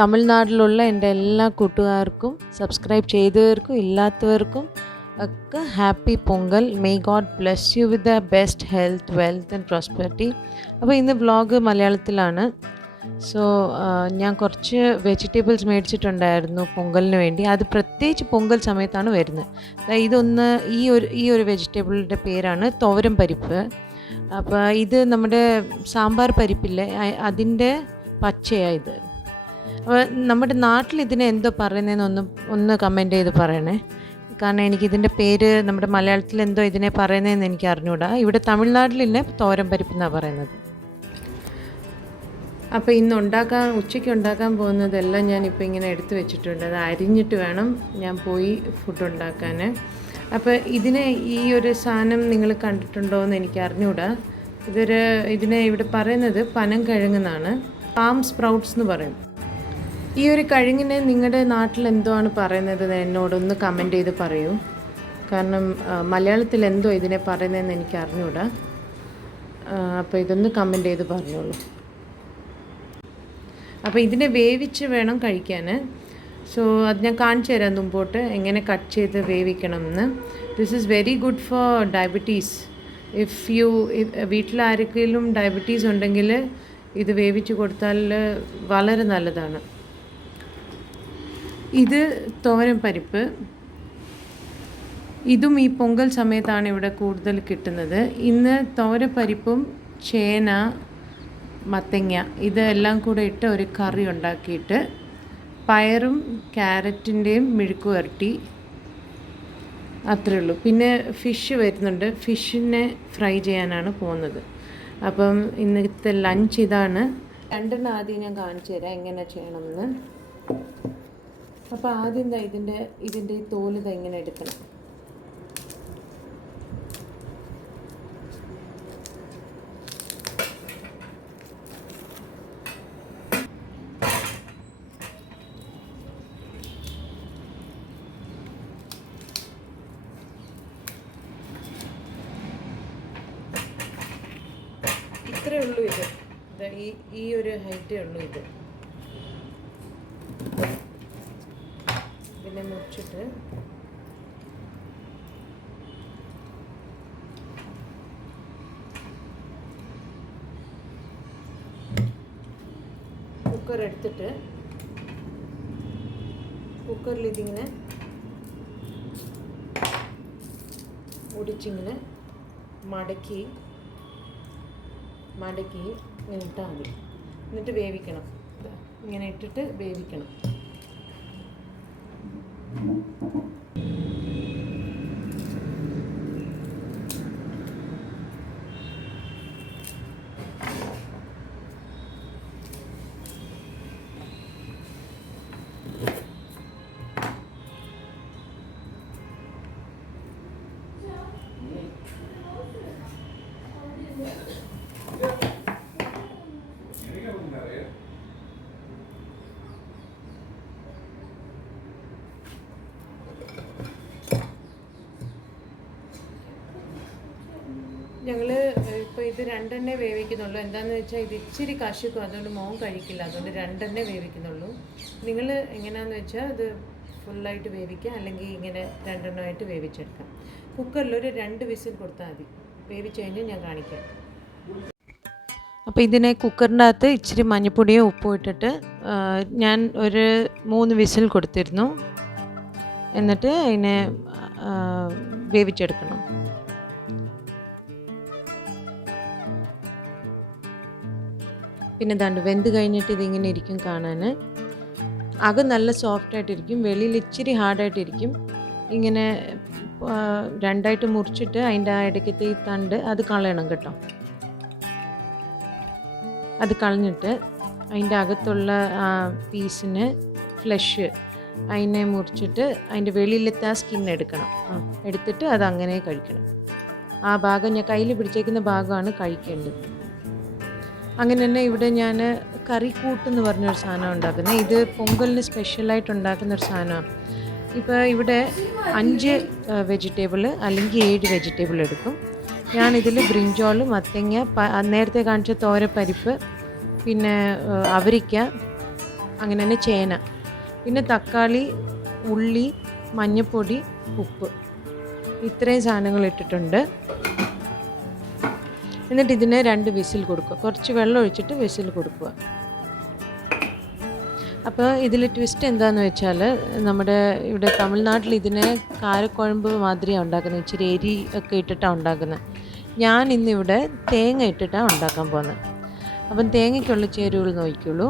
തമിഴ്നാട്ടിലുള്ള എൻ്റെ എല്ലാ കൂട്ടുകാർക്കും സബ്സ്ക്രൈബ് ചെയ്തവർക്കും ഇല്ലാത്തവർക്കും ഒക്കെ happy Pongal. May God bless you with the best health, wealth and prosperity. അപ്പോൾ ഇന്ന് വ്ളോഗ് മലയാളത്തിലാണ്. സോ ഞാൻ കുറച്ച് വെജിറ്റബിൾസ് മേടിച്ചിട്ടുണ്ടായിരുന്നു പൊങ്കലിന് വേണ്ടി. അത് പ്രത്യേകിച്ച് പൊങ്കൽ സമയത്താണ് വരുന്നത്. ഇതൊന്ന് ഈ ഒരു വെജിറ്റബിളിൻ്റെ പേരാണ് തോരൻ പരിപ്പ്. അപ്പോൾ ഇത് നമ്മുടെ സാമ്പാർ പരിപ്പില്ലേ, അതിൻ്റെ പച്ചയായത്. അപ്പോൾ നമ്മുടെ നാട്ടിൽ ഇതിനെ എന്തോ പറയുന്നതെന്ന് ഒന്ന് കമൻറ്റ് ചെയ്ത് പറയണേ. കാരണം എനിക്കിതിൻ്റെ പേര് നമ്മുടെ മലയാളത്തിൽ എന്തോ ഇതിനെ പറയുന്നതെന്ന് എനിക്ക് അറിഞ്ഞുകൂടാ. ഇവിടെ തമിഴ്നാട്ടിലിന്നെ തോരൻ പരിപ്പ് എന്നാണ് പറയുന്നത്. അപ്പോൾ ഇന്ന് ഉച്ചയ്ക്ക് ഉണ്ടാക്കാൻ പോകുന്നതെല്ലാം ഞാനിപ്പോൾ ഇങ്ങനെ എടുത്തു വെച്ചിട്ടുണ്ട്. അത് അരിഞ്ഞിട്ട് വേണം ഞാൻ പോയി ഫുഡ് ഉണ്ടാക്കാൻ. അപ്പോൾ ഈ ഒരു സാധനം നിങ്ങൾ കണ്ടിട്ടുണ്ടോ എന്ന് എനിക്ക് അറിഞ്ഞുകൂടാ. ഇതിനെ ഇവിടെ പറയുന്നത് പനം കിഴങ്ങെന്നാണ്. പാം സ്പ്രൗട്ട്സ് എന്ന് പറയും. ഈ ഒരു കിഴങ്ങിനെ നിങ്ങളുടെ നാട്ടിൽ എന്തോ ആണ് പറയുന്നത് എന്നോടൊന്ന് കമൻറ്റ് ചെയ്ത് പറയൂ. കാരണം മലയാളത്തിൽ എന്തോ ഇതിനെ പറയുന്നതെന്ന് എനിക്ക് അറിഞ്ഞുകൂടാ. അപ്പോൾ ഇതൊന്ന് കമൻറ്റ് ചെയ്ത് പറഞ്ഞോളൂ. അപ്പോൾ ഇതിനെ വേവിച്ച് വേണം കഴിക്കാൻ. സോ അത് ഞാൻ കാണിച്ചു തരാം മുമ്പോട്ട് എങ്ങനെ കട്ട് ചെയ്ത് വേവിക്കണം എന്ന്. This is very good for diabetes. വീട്ടിൽ ആർക്കെങ്കിലും ഡയബറ്റീസ് ഉണ്ടെങ്കിൽ ഇത് വേവിച്ച് കൊടുത്താൽ വളരെ നല്ലതാണ്. ഇത് തോരൻ പരിപ്പ്. ഇതും ഈ പൊങ്കൽ സമയത്താണ് ഇവിടെ കൂടുതൽ കിട്ടുന്നത്. ഇന്ന് തോരൻ പരിപ്പും ചേന, മത്തങ്ങ ഇതെല്ലാം കൂടെ ഇട്ട് ഒരു കറി ഉണ്ടാക്കിയിട്ട് പയറും ക്യാരറ്റിൻ്റെയും മെഴുക്ക് പുരട്ടി, അത്രയേ ഉള്ളൂ. പിന്നെ ഫിഷ് വരുന്നുണ്ട്. ഫിഷിനെ ഫ്രൈ ചെയ്യാനാണ് പോകുന്നത്. അപ്പം ഇന്നത്തെ ലഞ്ച് ഇതാണ്. രണ്ടെണ്ണം ആദ്യം ഞാൻ കാണിച്ചു തരാം എങ്ങനെ ചെയ്യണമെന്ന്. അപ്പോൾ ആദ്യം ഇതിൻ്റെ ഈ തോല് ഇങ്ങനെ എടുക്കണം. ഇത്രയേ ഉള്ളൂ. ഈ ഒരു ഹൈറ്റേ ഉള്ളൂ ഇത്. ഇതിനെ മുറിച്ചിട്ട് കുക്കർ എടുത്തിട്ട് കുക്കറിൽ ഇതിങ്ങനെ ഒടിച്ചിങ്ങനെ മടക്കി ഇങ്ങനെ ഇട്ടാൽ മതി. എന്നിട്ട് വേവിക്കണം. ഇങ്ങനെ ഇട്ടിട്ട് വേവിക്കണം. ഞങ്ങൾ ഇപ്പോൾ ഇത് രണ്ടെണ്ണേ വേവിക്കുന്നുള്ളൂ. എന്താണെന്ന് വെച്ചാൽ ഇത് ഇച്ചിരി കശുക്കും, അതുകൊണ്ട് മോൻ കഴിക്കില്ല. അതുകൊണ്ട് രണ്ടെണ്ണേ വേവിക്കുന്നുള്ളൂ. നിങ്ങൾ എങ്ങനെയാണെന്ന് വെച്ചാൽ ഇത് ഫുള്ളായിട്ട് വേവിക്കുക, അല്ലെങ്കിൽ ഇങ്ങനെ രണ്ടെണ്ണമായിട്ട് വേവിച്ചെടുക്കാം. കുക്കറിൽ ഒരു 2 വിസിൽ കൊടുത്താൽ മതി. വേവിച്ച് കഴിഞ്ഞ് ഞാൻ കാണിക്കാം. അപ്പോൾ ഇതിനെ കുക്കറിൻ്റെ അകത്ത് ഇച്ചിരി മഞ്ഞൾപ്പൊടിയും ഉപ്പും ഇട്ടിട്ട് ഞാൻ ഒരു 3 വിസിൽ കൊടുത്തിരുന്നു. എന്നിട്ട് അതിനെ വേവിച്ചെടുക്കണം. പിന്നെ ദാണ്ട് വെന്ത് കഴിഞ്ഞിട്ട് ഇതിങ്ങനെ ഇരിക്കും കാണാൻ. അകം നല്ല സോഫ്റ്റായിട്ടിരിക്കും, വെളിയിൽ ഇച്ചിരി ഹാർഡായിട്ടിരിക്കും. ഇങ്ങനെ രണ്ടായിട്ട് മുറിച്ചിട്ട് അതിൻ്റെ ആ ഇടയ്ക്കത്തെ ഈ തണ്ട് അത് കളയണം കേട്ടോ. അത് കളഞ്ഞിട്ട് അതിൻ്റെ അകത്തുള്ള ആ പീസിന് ഫ്ലഷ് അതിനെ മുറിച്ചിട്ട് അതിൻ്റെ വെളിയിലത്തെ ആ സ്കിൻ എടുക്കണം. എടുത്തിട്ട് അത് അങ്ങനെ കഴിക്കണം. ആ ഭാഗം ഞാൻ കയ്യിൽ പിടിച്ചേക്കുന്ന ഭാഗമാണ് കഴിക്കേണ്ടത്. അങ്ങനെ തന്നെ ഇവിടെ ഞാൻ കറിക്കൂട്ടെന്ന് പറഞ്ഞൊരു സാധനം ഉണ്ടാക്കുന്നത്. ഇത് പൊങ്കലിന് സ്പെഷ്യലായിട്ട് ഉണ്ടാക്കുന്നൊരു സാധനമാണ്. ഇപ്പോൾ ഇവിടെ 5 വെജിറ്റബിൾ അല്ലെങ്കിൽ 7 വെജിറ്റബിൾ എടുക്കും. ഞാനിതിൽ ബ്രിഞ്ചോൾ, മത്തങ്ങ, നേരത്തെ കാണിച്ച തോരപ്പരിപ്പ്, പിന്നെ അവരിക്ക, അങ്ങനെ തന്നെ ചേന, പിന്നെ തക്കാളി, ഉള്ളി, മഞ്ഞൾപ്പൊടി, ഉപ്പ്, ഇത്രയും സാധനങ്ങൾ ഇട്ടിട്ടുണ്ട്. എന്നിട്ട് ഇതിനെ 2 വിസിൽ കൊടുക്കുക. കുറച്ച് വെള്ളം ഒഴിച്ചിട്ട് വിസിൽ കൊടുക്കുക. അപ്പോൾ ഇതിൽ ട്വിസ്റ്റ് എന്താണെന്ന് വെച്ചാൽ, നമ്മുടെ ഇവിടെ തമിഴ്നാട്ടിൽ ഇതിനെ കാരക്കുഴമ്പ് മാതിരിയാണ് ഉണ്ടാക്കുന്നത്. ഇച്ചിരി എരി ഒക്കെ ഇട്ടിട്ടാണ് ഉണ്ടാക്കുന്നത്. ഞാൻ ഇന്നിവിടെ തേങ്ങ ഇട്ടിട്ടാണ് ഉണ്ടാക്കാൻ പോകുന്നത്. അപ്പം തേങ്ങയ്ക്കുള്ള ചേരുവകൾ നോക്കിക്കോളൂ.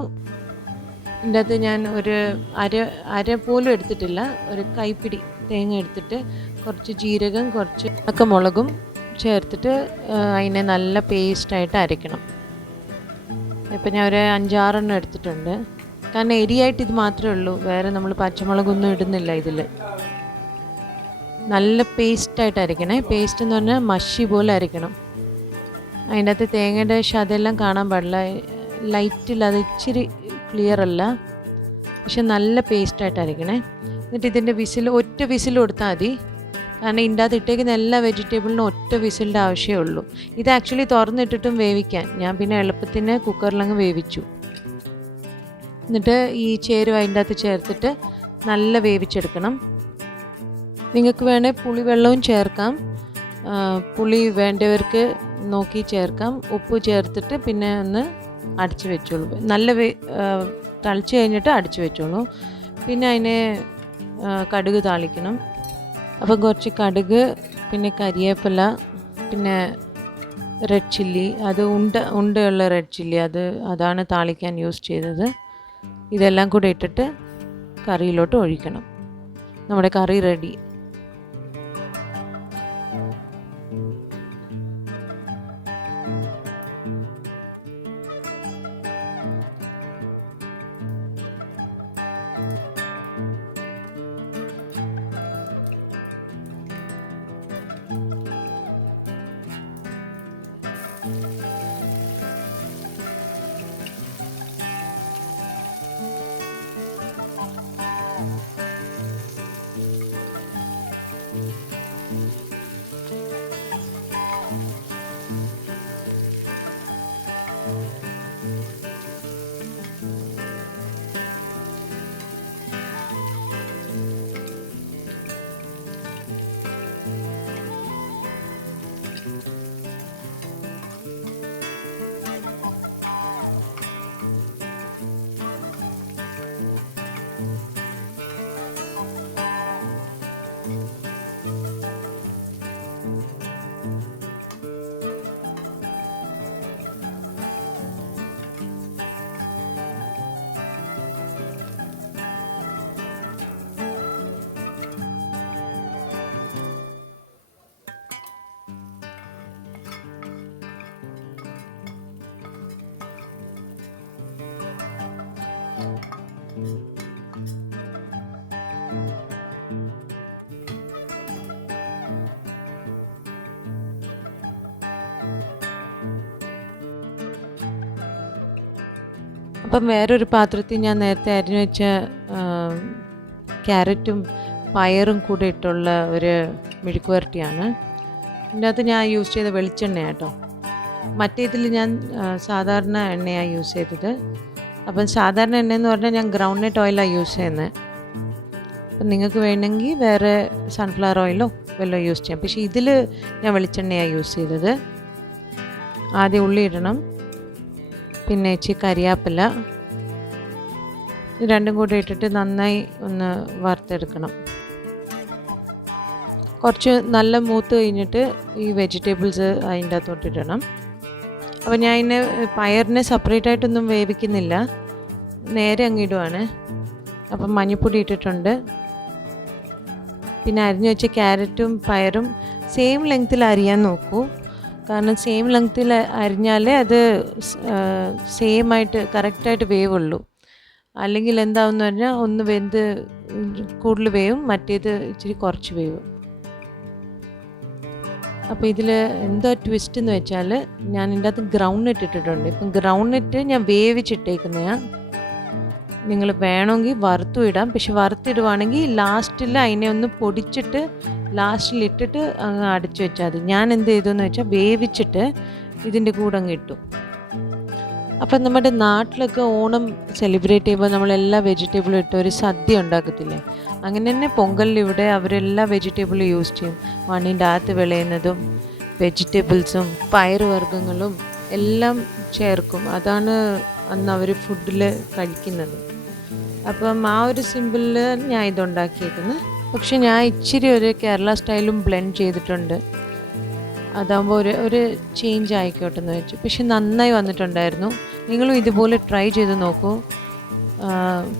ഇതിൻ്റെ അകത്ത് ഞാൻ ഒരു അര പോലും എടുത്തിട്ടില്ല. ഒരു കൈപ്പിടി തേങ്ങ എടുത്തിട്ട് കുറച്ച് ജീരകം, കുറച്ച് ഉണക്കമുളകും ചേർത്തിട്ട് അതിനെ നല്ല പേസ്റ്റായിട്ട് അരയ്ക്കണം. ഇപ്പം ഞാൻ ഒരു 5-6 എടുത്തിട്ടുണ്ട്. കാരണം എരിയായിട്ട് ഇത് മാത്രമേ ഉള്ളൂ, വേറെ നമ്മൾ പച്ചമുളകൊന്നും ഇടുന്നില്ല ഇതിൽ. നല്ല പേസ്റ്റായിട്ട് അരയ്ക്കണേ. പേസ്റ്റ് എന്ന് പറഞ്ഞാൽ മഷി പോലെ അരയ്ക്കണം. അതിൻ്റെ അകത്ത് തേങ്ങയുടെ ശതെല്ലാം കാണാൻ പാടില്ല. ലൈറ്റിൽ അത് ഇച്ചിരി ക്ലിയർ അല്ല, പക്ഷെ നല്ല പേസ്റ്റായിട്ട് അരയ്ക്കണേ. എന്നിട്ട് ഇതിൻ്റെ ഒറ്റ വിസിൽ കൊടുത്താൽ മതി. കാരണം ഇതിൻ്റെ അകത്ത് ഇട്ടേക്കുന്ന എല്ലാ വെജിറ്റബിളിനും ഒറ്റ വിസിലിൻ്റെ ആവശ്യമേ ഉള്ളൂ. ഇത് ആക്ച്വലി തുറന്നിട്ടിട്ടും വേവിക്കാൻ, ഞാൻ പിന്നെ എളുപ്പത്തിന് കുക്കറിലങ്ങ് വേവിച്ചു. എന്നിട്ട് ഈ ചേരുവ അതിൻ്റെ അകത്ത് ചേർത്തിട്ട് നല്ല വേവിച്ചെടുക്കണം. നിങ്ങൾക്ക് വേണേൽ പുളിവെള്ളവും ചേർക്കാം, പുളി വേണ്ടവർക്ക് നോക്കി ചേർക്കാം. ഉപ്പ് ചേർത്തിട്ട് പിന്നെ ഒന്ന് അടച്ച് വെച്ചോളൂ. നല്ല തളിച്ച് കഴിഞ്ഞിട്ട് അടച്ച് വെച്ചോളൂ. പിന്നെ അതിനെ കടുക് താളിക്കണം. അപ്പം കുറച്ച് കടുക്, പിന്നെ കരിവേപ്പില, പിന്നെ റെഡ് ചില്ലി, അത് ഉണ്ടയുള്ള റെഡ് ചില്ലി, അതാണ് താളിക്കാൻ യൂസ് ചെയ്തത്. ഇതെല്ലാം കൂടെ ഇട്ടിട്ട് കറിയിലോട്ട് ഒഴിക്കണം. നമ്മുടെ കറി റെഡി. അപ്പം വേറൊരു പാത്രത്തിൽ ഞാൻ നേരത്തെ അരിഞ്ഞു വെച്ച ക്യാരറ്റും പയറും കൂടെ ഇട്ടുള്ള ഒരു മെഴുക്ക് വരട്ടിയാണ്. ഇതിൻ്റെ അകത്ത് ഞാൻ യൂസ് ചെയ്ത വെളിച്ചെണ്ണയാണ് കേട്ടോ. മറ്റേതിൽ ഞാൻ സാധാരണ എണ്ണയാണ് യൂസ് ചെയ്തത്. അപ്പം സാധാരണ എണ്ണയെന്ന് പറഞ്ഞാൽ ഞാൻ ഗ്രൗണ്ട് നട്ട് ഓയിലാണ് യൂസ് ചെയ്യുന്നത്. അപ്പം നിങ്ങൾക്ക് വേണമെങ്കിൽ വേറെ സൺഫ്ലവർ ഓയിലോ വല്ലതും യൂസ് ചെയ്യാം. പക്ഷേ ഇതിൽ ഞാൻ വെളിച്ചെണ്ണയാണ് യൂസ് ചെയ്തത്. ആദ്യം ഉള്ളി ഇടണം, പിന്നെ ഇച്ചിരി കരിയാപ്പില, രണ്ടും കൂടെ ഇട്ടിട്ട് നന്നായി ഒന്ന് വറുത്തെടുക്കണം. കുറച്ച് നല്ല മൂത്ത് കഴിഞ്ഞിട്ട് ഈ വെജിറ്റബിൾസ് അതിൻ്റെ അകത്തോട്ട് ഇടണം. അപ്പോൾ ഞാൻ ഇതിനെ പയറിനെ സെപ്പറേറ്റ് ആയിട്ടൊന്നും വേവിക്കുന്നില്ല, നേരെ അങ്ങ് ഇടുവാണ്. അപ്പം മഞ്ഞൾപ്പൊടി ഇട്ടിട്ടുണ്ട്. പിന്നെ അരിഞ്ഞു വെച്ച ക്യാരറ്റും പയറും സെയിം ലെങ്ത്തിൽ അരിയാൻ നോക്കൂ. കാരണം സെയിം ലെങ്ത്തിൽ അരിഞ്ഞാലേ അത് സെയിമായിട്ട് കറക്റ്റായിട്ട് വേവുള്ളൂ. അല്ലെങ്കിൽ എന്താവെന്ന് പറഞ്ഞാൽ ഒന്ന് വെന്ത് കൂടുതൽ വേവും, മറ്റേത് ഇച്ചിരി കുറച്ച് വേവും. അപ്പോൾ ഇതിൽ എന്താ ട്വിസ്റ്റ് എന്ന് വെച്ചാൽ ഞാൻ ഇതിൻ്റെ അകത്ത് ഗ്രൗണ്ട് നട്ട് ഇട്ടിട്ടുണ്ട്. ഇപ്പം ഗ്രൗണ്ട് നട്ട് ഞാൻ വേവിച്ചിട്ടേക്കുന്നതാണ്. നിങ്ങൾ വേണമെങ്കിൽ വറുത്തും ഇടാം. പക്ഷെ വറുത്തിടുവാണെങ്കിൽ ലാസ്റ്റിൽ അതിനെ ഒന്ന് പൊടിച്ചിട്ട് ലാസ്റ്റിലിട്ടിട്ട് അങ്ങ് അടച്ചു വെച്ചാൽ മതി. ഞാൻ എന്ത് ചെയ്തെന്ന് വെച്ചാൽ വേവിച്ചിട്ട് ഇതിൻ്റെ കൂടെ അങ്ങ് ഇട്ടു. അപ്പം നമ്മുടെ നാട്ടിലൊക്കെ ഓണം സെലിബ്രേറ്റ് ചെയ്യുമ്പോൾ നമ്മളെല്ലാ വെജിറ്റബിളും ഇട്ട് ഒരു സദ്യ ഉണ്ടാക്കത്തില്ലേ, അങ്ങനെ തന്നെ പൊങ്കലിലിവിടെ അവരെല്ലാ വെജിറ്റബിളും യൂസ് ചെയ്യും. മണ്ണിൻ്റെ അകത്ത് വിളയുന്നതും വെജിറ്റബിൾസും പയറുവർഗ്ഗങ്ങളും എല്ലാം ചേർക്കും. അതാണ് അന്ന് അവർ ഫുഡിൽ കഴിക്കുന്നത്. അപ്പം ആ ഒരു സിമ്പിളിൽ ഞാൻ ഇതുണ്ടാക്കിയേക്കുന്നത്. പക്ഷെ ഞാൻ ഇച്ചിരി ഒരു കേരള സ്റ്റൈലും ബ്ലെൻഡ് ചെയ്തിട്ടുണ്ട്. അതാകുമ്പോൾ ഒരു ചേഞ്ച് ആയിക്കോട്ടെ എന്ന് വെച്ചു. പക്ഷെ നന്നായി വന്നിട്ടുണ്ടായിരുന്നു. നിങ്ങളും ഇതുപോലെ ട്രൈ ചെയ്ത് നോക്കൂ.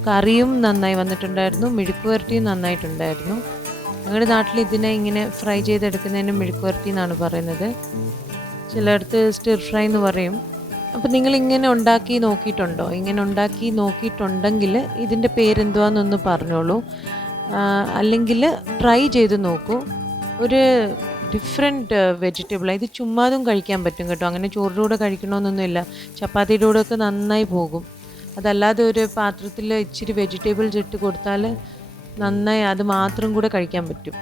കറിയും നന്നായി വന്നിട്ടുണ്ടായിരുന്നു, മെഴുക്ക് വരട്ടിയും നന്നായിട്ടുണ്ടായിരുന്നു. ഞങ്ങളുടെ നാട്ടിൽ ഇതിനെ ഇങ്ങനെ ഫ്രൈ ചെയ്തെടുക്കുന്നതിന് മെഴുക്ക് വരട്ടി എന്നാണ് പറയുന്നത്. ചിലയിടത്ത് സ്റ്റിർ ഫ്രൈ എന്ന് പറയും. അപ്പോൾ നിങ്ങളിങ്ങനെ ഉണ്ടാക്കി നോക്കിയിട്ടുണ്ടോ? ഇങ്ങനെ ഉണ്ടാക്കി നോക്കിയിട്ടുണ്ടെങ്കിൽ ഇതിൻ്റെ പേരെന്തുവാന്നൊന്ന് പറഞ്ഞോളൂ. അല്ലെങ്കിൽ ട്രൈ ചെയ്ത് നോക്കൂ. ഒരു ഡിഫറെൻറ്റ് വെജിറ്റബിളാണ് ഇത്. ചുമ്മാതും കഴിക്കാൻ പറ്റും കേട്ടോ. അങ്ങനെ ചോറിൻ്റെ കൂടെ കഴിക്കണമെന്നൊന്നുമില്ല, ചപ്പാത്തിയുടെ കൂടെയൊക്കെ നന്നായി പോകും. അതല്ലാതെ ഒരു പാത്രത്തിൽ ഇച്ചിരി വെജിറ്റബിൾസ് ഇട്ട് കൊടുത്താൽ നന്നായി അത് മാത്രം കൂടെ കഴിക്കാൻ പറ്റും.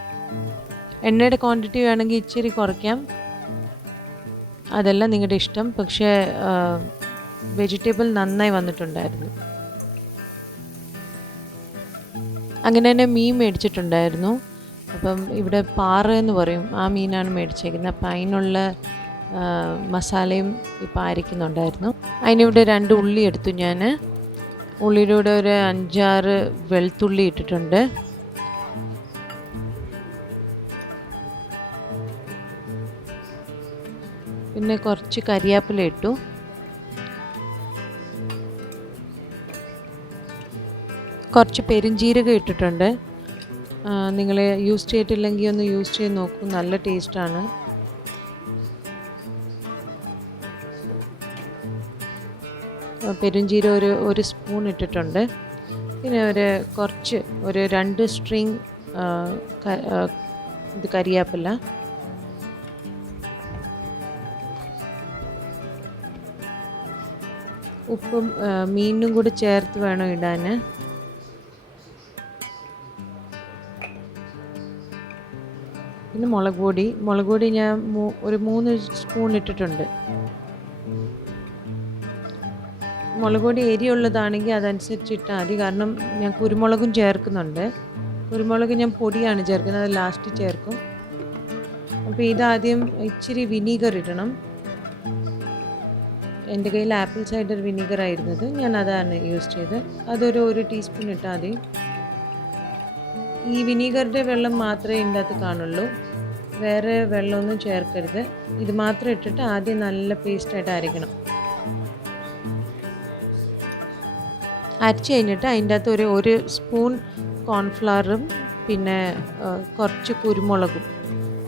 എണ്ണയുടെ ക്വാണ്ടിറ്റി വേണമെങ്കിൽ ഇച്ചിരി കുറയ്ക്കാം, അതെല്ലാം നിങ്ങളുടെ ഇഷ്ടം. പക്ഷേ വെജിറ്റബിൾ നന്നായി വന്നിട്ടുണ്ടായിരുന്നു. അങ്ങനെ തന്നെ മീൻ മേടിച്ചിട്ടുണ്ടായിരുന്നു. അപ്പം ഇവിടെ പാറ എന്ന് പറയും, ആ മീനാണ് മേടിച്ചേക്കുന്നത്. അപ്പം അതിനുള്ള മസാലയും ഇപ്പം അരയ്ക്കുന്നുണ്ടായിരുന്നു. അതിനിവിടെ 2 ഉള്ളി എടുത്തു ഞാൻ. ഉള്ളിയുടെ കൂടെ ഒരു 5-6 വെളുത്തുള്ളി ഇട്ടിട്ടുണ്ട്. പിന്നെ കുറച്ച് കരിയാപ്പില ഇട്ടു. കുറച്ച് പെരുംജീരകം ഇട്ടിട്ടുണ്ട്. നിങ്ങൾ യൂസ് ചെയ്തിട്ടില്ലെങ്കിൽ ഒന്ന് യൂസ് ചെയ്ത് നോക്കൂ, നല്ല ടേസ്റ്റാണ്. പെരുംജീരകം ഒരു സ്പൂൺ ഇട്ടിട്ടുണ്ട്. പിന്നെ കുറച്ച് 2 സ്ട്രിങ് ഇത് കരിയാപ്പില. ഉപ്പും മീനും കൂടി ചേർത്ത് വേണം ഇടാൻ. പിന്നെ മുളക് പൊടി ഞാൻ ഒരു 3 സ്പൂൺ ഇട്ടിട്ടുണ്ട്. മുളക് പൊടി എരിയുള്ളതാണെങ്കിൽ അതനുസരിച്ച് ഇട്ടാൽ മതി. കാരണം ഞാൻ കുരുമുളകും ചേർക്കുന്നുണ്ട്. കുരുമുളക് ഞാൻ പൊടിയാണ് ചേർക്കുന്നത്, അത് ലാസ്റ്റ് ചേർക്കും. അപ്പോൾ ഇതാദ്യം ഇച്ചിരി വിനീഗർ ഇടണം. എൻ്റെ കയ്യിൽ ആപ്പിൾ സൈഡർ വിനീഗർ ആയിരുന്നത്, ഞാൻ അതാണ് യൂസ് ചെയ്തത്. അതൊരു 1 ടീസ്പൂൺ ഇട്ടാൽ മതി. ഈ വിനീഗറിൻ്റെ വെള്ളം മാത്രമേ ഇതിൻ്റെ അകത്ത് കാണുള്ളൂ, വേറെ വെള്ളമൊന്നും ചേർക്കരുത്. ഇത് മാത്രം ഇട്ടിട്ട് ആദ്യം നല്ല പേസ്റ്റായിട്ട് അരയ്ക്കണം. അരച്ച് കഴിഞ്ഞിട്ട് അതിൻ്റെ അകത്ത് ഒരു സ്പൂൺ കോൺഫ്ലവറും പിന്നെ കുറച്ച് കുരുമുളകും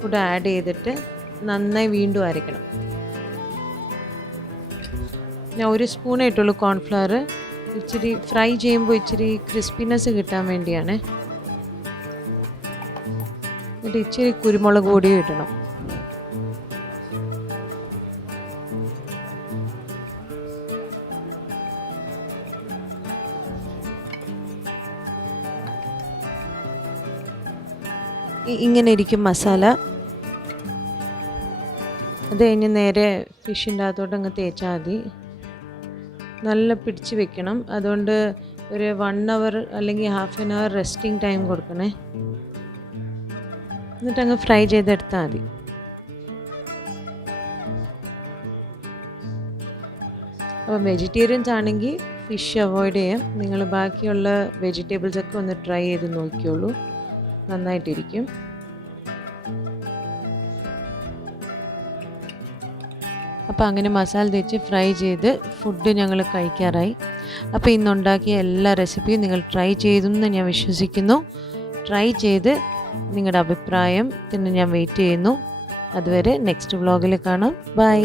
കൂടെ ആഡ് ചെയ്തിട്ട് നന്നായി വീണ്ടും അരയ്ക്കണം. ഞാൻ 1 സ്പൂണേ ഇട്ടുള്ളൂ കോൺഫ്ലവർ. ഇച്ചിരി ഫ്രൈ ചെയ്യുമ്പോൾ ഇച്ചിരി ക്രിസ്പിനെസ് കിട്ടാൻ വേണ്ടിയാണ്. എന്നിട്ട് ഇച്ചിരി കുരുമുളക് പൊടിയും ഇടണം. ഇങ്ങനെ ഇരിക്കും മസാല. അത് കഴിഞ്ഞ് നേരെ ഫിഷിൻ്റെ അകത്തോട്ട് അങ്ങ് തേച്ചാൽ മതി. നല്ല പിടിച്ച് വെക്കണം, അതുകൊണ്ട് ഒരു 1 അവർ അല്ലെങ്കിൽ ½ an hour റെസ്റ്റിംഗ് ടൈം കൊടുക്കണേ. എന്നിട്ട് അങ്ങ് ഫ്രൈ ചെയ്തെടുത്താൽ മതി. അപ്പോൾ വെജിറ്റേറിയൻസ് ആണെങ്കിൽ ഫിഷ് അവോയ്ഡ് ചെയ്യാം. നിങ്ങൾ ബാക്കിയുള്ള വെജിറ്റബിൾസൊക്കെ ഒന്ന് ട്രൈ ചെയ്ത് നോക്കിയോളൂ, നന്നായിട്ടിരിക്കും. അപ്പോൾ അങ്ങനെ മസാല തേച്ച് ഫ്രൈ ചെയ്ത് ഫുഡ് ഞങ്ങൾ കഴിക്കാറായി. അപ്പോൾ ഇന്നുണ്ടാക്കിയ എല്ലാ റെസിപ്പിയും നിങ്ങൾ ട്രൈ ചെയ്തെന്ന് ഞാൻ വിശ്വസിക്കുന്നു. ട്രൈ ചെയ്ത് നിങ്ങളുടെ അഭിപ്രായം ഞാൻ വെയിറ്റ് ചെയ്യുന്നു. അതുവരെ നെക്സ്റ്റ് വ്ളോഗിൽ കാണാം. ബൈ.